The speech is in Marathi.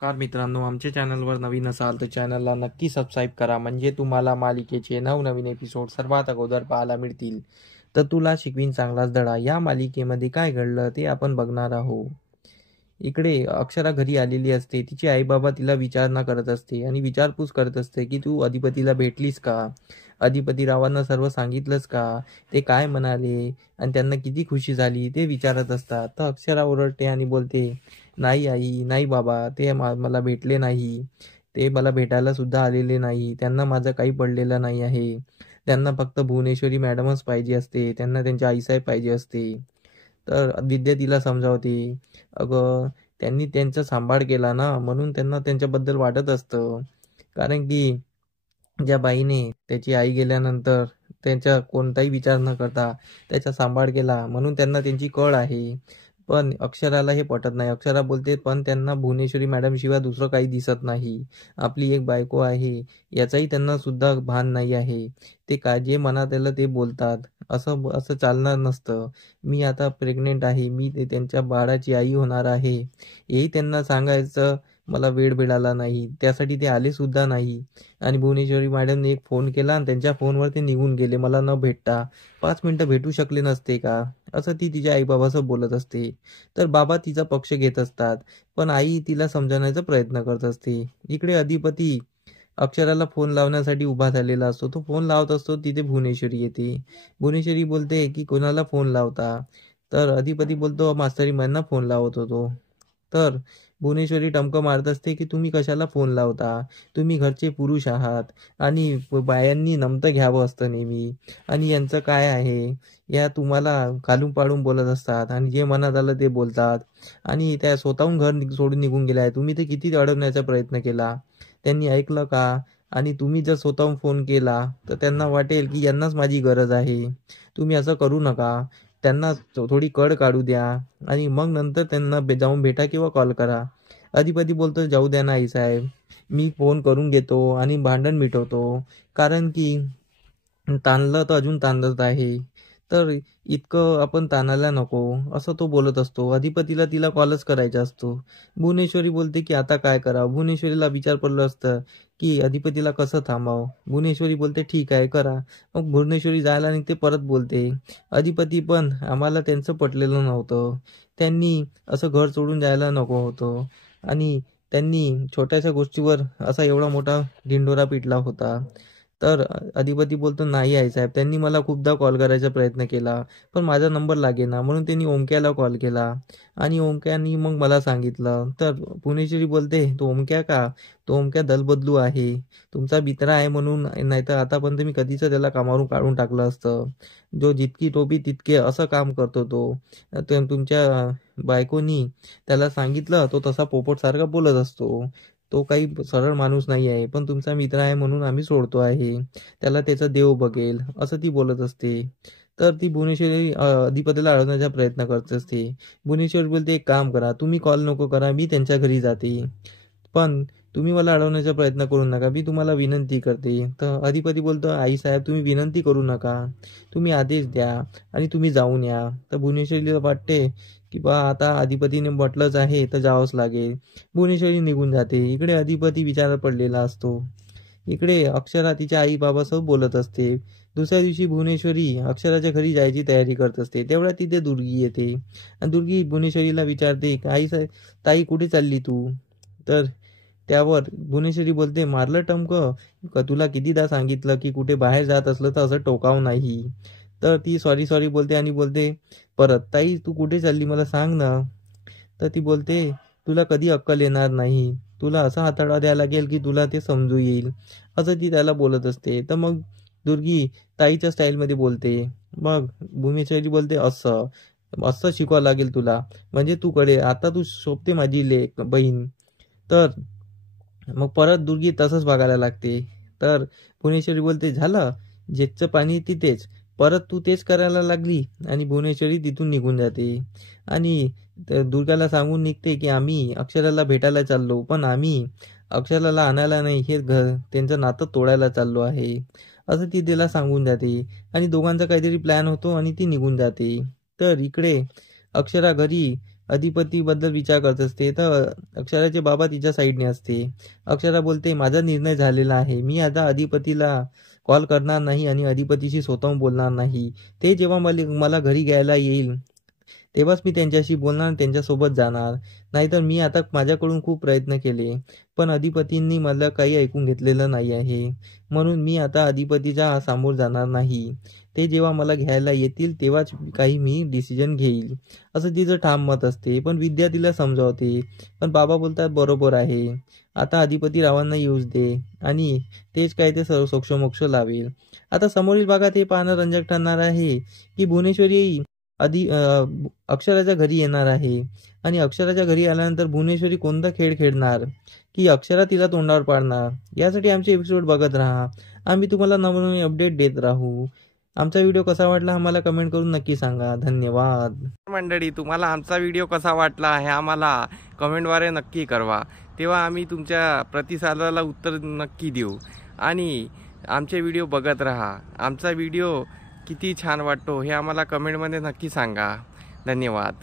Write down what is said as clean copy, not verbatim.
नमस्कार मित्रांनो, आमच्या चॅनलवर नवीन असाल तर चॅनलला नक्की सबस्क्राईब करा, म्हणजे तुम्हाला मालिकेचे नवनवीन एपिसोड सर्वात अगोदर पाहायला मिळतील. तर तुला शिकवीन चांगलाच धडा या मालिकेमध्ये काय घडलं ते आपण बघणार आहोत. इकडे अक्षरा घरी आलेली असते. तिचे आई बाबा तिला विचारणा करत असते आणि विचारपूस करत असते की तू अधिपतीला भेटलीस का, अधिपती रावांना सर्व सांगितलंस का, ते काय म्हणाले आणि त्यांना किती खुशी झाली ते विचारत असतात. तर अक्षरा ओरडते आणि बोलते, नाही आई, नाही बाबा, ते मला भेटले नाही. ते मला भेटायला सुद्धा आलेले नाही. त्यांना माझं काही पडलेलं नाही आहे. त्यांना फक्त भुवनेश्वरी मॅडमच पाहिजे असते. त्यांना त्यांच्या आईसाहेब पाहिजे असते. तर विद्या तिला समजावते, अगं त्यांनी त्यांचा सांभाळ केला ना, म्हणून त्यांना त्यांच्याबद्दल वाटत असतं. कारण की ज्या बाईने त्याची आई गेल्यानंतर त्यांचा कोणताही विचार न करता त्याचा सांभाळ केला, म्हणून त्यांना त्यांची कळ आहे. पण अक्षराला हे पटत नाही. अक्षरा बोलते, पण त्यांना भुवनेश्वरी मॅडम शिवाय दुसरं काही दिसत नाही. आपली एक बायको आहे याचाही त्यांना सुद्धा भान नाही आहे. ते काय जे मनात आलं ते बोलतात. असं असं चालणार नसतं. मी आता प्रेग्नेंट आहे, मी त्यांच्या बाळाची आई होणार आहे, हेही त्यांना सांगायचं मला वेळ मिळाला नाही. त्यासाठी ते आले सुद्धा नाही. आणि भुवनेश्वरी मॅडमने एक फोन केला आणि त्यांच्या फोनवर ते निघून गेले मला न भेटता. 5 मिनिटं भेटू शकले नसते का, असं ती तिच्या आईबाबासोबत बोलत असते. तर बाबा तिचा पक्ष घेत असतात, पण आई तिला समजवण्याचा प्रयत्न करत असते. इकडे अधिपती अक्षराला फोन लावण्यासाठी उभा झालेला असतो. तो फोन लावत असतो, तिथे भुवनेश्वरी येते. भुवनेश्वरी बोलते की कोणाला फोन लावता. तर अधिपती बोलतो, मास्तरी मॅमना फोन लावत होतो. तर भुवनेश्वरी टमकं मारत असते की तुम्ही कशाला फोन लावता, तुम्ही घरचे पुरुष आहात आणि बायांनी नमतं घ्यावं असतं नेहमी. आणि यांचं काय आहे, या तुम्हाला घालून पाडून बोलत असतात आणि जे मनात आलं ते बोलतात. आणि त्या स्वतःहून घर सोडून निघून गेल्या आहे. तुम्ही ते किती अडवण्याचा प्रयत्न केला, त्यांनी ऐकलं का? आणि तुम्ही जर स्वतःहून फोन केला तर त्यांना वाटेल की यांनाच माझी गरज आहे. तुम्ही असं करू नका. त्यांना थोडी कळ काढू द्या आणि मग नंतर त्यांना जाऊन भेटा किंवा कॉल करा. अधिपती बोलतो, जाऊ द्या ना आई साहेब, मी फोन करून घेतो आणि भांडण मिटवतो. कारण की ताणलं तर अजून ताणत आहे, तर इतकं आपण ताणायला नको, असं तो बोलत असतो. अधिपतीला तिला कॉलच करायचा असतो. भुवनेश्वरी बोलते की आता काय करावं. भुवनेश्वरीला विचार पडलं असतं की अधिपतीला कसं थांबावं. भुवनेश्वरी बोलते ठीक आहे करा. मग भुवनेश्वरी जायला निघते, परत बोलते, अधिपती पण आम्हाला त्यांचं पटलेलं नव्हतं. त्यांनी असं घर सोडून जायला नको होतं आणि त्यांनी छोट्याशा गोष्टीवर असा एवढा मोठा ढिंडोरा पिटला होता. तर अधिपती बोलतो, नाही आई साहेब, त्यांनी मला खूपदा कॉल करायचा प्रयत्न केला, पण माझा नंबर लागेना, म्हणून त्यांनी ओमक्याला कॉल केला आणि ओमक्यानी मग मला सांगितलं. तर पुणेश्वरी बोलते, तो ओमक्या का? तो ओमक्या दलबदलू आहे. तुमचा मित्र आहे म्हणून, नाही तर आतापर्यंत मी कधीच त्याला कामावरून काढून टाकलं असतं. जो जितकी टोपी तितके असं काम करतो तो. तुमच्या बायकोनी त्याला सांगितलं, तो तसा पोपटसारखा बोलत असतो. तो काही सरळ माणूस नाही आहे, पण तुमचा मित्र आहे म्हणून आम्ही सोडतो आहे. त्याला त्याचा देव बघेल, असं ती बोलत असते. तर ती भुवनेश्वरी अधिपतीला अडवण्याचा प्रयत्न करत असते. भुवनेश्वरी बोलते, एक काम करा, तुम्ही कॉल नको करा, मी त्यांच्या घरी जाते, पण तुम्ही मला अडवण्याचा प्रयत्न करू नका, मी तुम्हाला विनंती करते. तर अधिपती बोलतो, आई साहेब तुम्ही विनंती करू नका, तुम्ही आदेश द्या आणि तुम्ही जाऊन या. तर भुवनेश्वरीला वाटते की बा आता अधिपतीने म्हटलंच आहे तर जावंच लागेल. भुवनेश्वरी निघून जाते. इकडे अधिपती विचारात पडलेला असतो. इकडे अक्षरा तिच्या आई बाबासोबत बोलत असते. दुसऱ्या दिवशी भुवनेश्वरी अक्षराच्या घरी जायची तयारी करत असते. तेवढ्या तिथे दुर्गी येते आणि दुर्गी भुवनेश्वरीला विचारते, आई साहेब, ताई कुठे चालली तू? तर त्यावर भुवनेश्वरी बोलते, मारलं टमकं का, तुला कितीदा सांगितलं की कुठे बाहेर जात असलं तर असं टोकाव नाही. तर ती सॉरी सॉरी बोलते आणि बोलते परत, ताई तू कुठे चालली मला सांग ना. तर ती बोलते, तुला कधी अक्कल येणार नाही, तुला असा हाताळा द्यायला लागेल की तुला ते समजू येईल, असं ती त्याला बोलत असते. तर मग दुर्गी ताईच्या स्टाईलमध्ये बोलते. मग भूमेश्वरी बोलते, असं असं शिकवावं लागेल तुला, म्हणजे तू कडे आता तू शोभते माझी बहीण. तर मग परत दुर्गी तसंच बघायला लागते. तर भुवनेश्वरी बोलते, झालं, जेचं पाणी तिथेच, परत तू तेच करायला लागली. आणि भुवनेश्वरी तिथून निघून जाते आणि दुर्गाला सांगून निघते की आम्ही अक्षराला भेटायला चाललो, पण आम्ही अक्षराला आणायला नाही, हे घर त्यांचं नातं तोडायला चाललो आहे, असं ती तिला सांगून जाते. आणि दोघांचा काहीतरी प्लॅन होतो आणि ती निघून जाते. तर इकडे अक्षरा घरी अधिपतीबद्दल विचार करत असते तर अक्षराचे बाबा तिच्या साईडने असते. अक्षरा बोलते माझा निर्णय झालेला आहे, मी आता अधिपतीला कॉल करणार नाही आणि अधिपतीशी स्वतःहून बोलणार नाही. ते जेव्हा मला घरी घ्यायला येईल तेव्हाच मी त्यांच्याशी बोलणार आणि त्यांच्यासोबत जाणार. नाहीतर मी आता माझ्याकडून खूप प्रयत्न केले पण अधिपतींनी मला काही ऐकून घेतलेलं नाही आहे. म्हणून मी आता अधिपतीच्या समोर जाणार नाही. ते जेव्हा मला घ्यायला येतील तेव्हाच काही मी डिसिजन घेईल, असं तिचं ठाम मत असते. पण विद्या तिला समजावते. पण बाबा बोलतात बरोबर आहे, आता अधिपती रावांना येऊच दे आणि तेच काय ते सोक्षमोक्ष लावेल. आता समोरील भागात हे पाहणं रंजक ठरणार आहे की भुवनेश्वरी अक्षराच्या घरी येणार आहे आणि अक्षराच्या घरी आल्यानंतर भुवनेश्वरी कोणता खेळ खेळणार की अक्षरा तिला तोंडावर पाडणार. यासाठी आमचे एपिसोड बघत राहा. आम्ही तुम्हाला नवनवीन अपडेट देत राहू. आमचा व्हिडिओ कसा वाटला आम्हाला कमेंट करून नक्की सांगा. धन्यवाद. मंडळी, तुम्हाला आमचा व्हिडिओ कसा वाटला हे आम्हाला कमेंटद्वारे नक्की कळवा. तेव्हा आम्ही तुमच्या प्रतिसादाला उत्तर नक्की देऊ. आणि आमचे व्हिडिओ बघत राहा. आमचा व्हिडिओ किती छान वाटतो हे आम्हाला कमेंटमध्ये नक्की सांगा. धन्यवाद.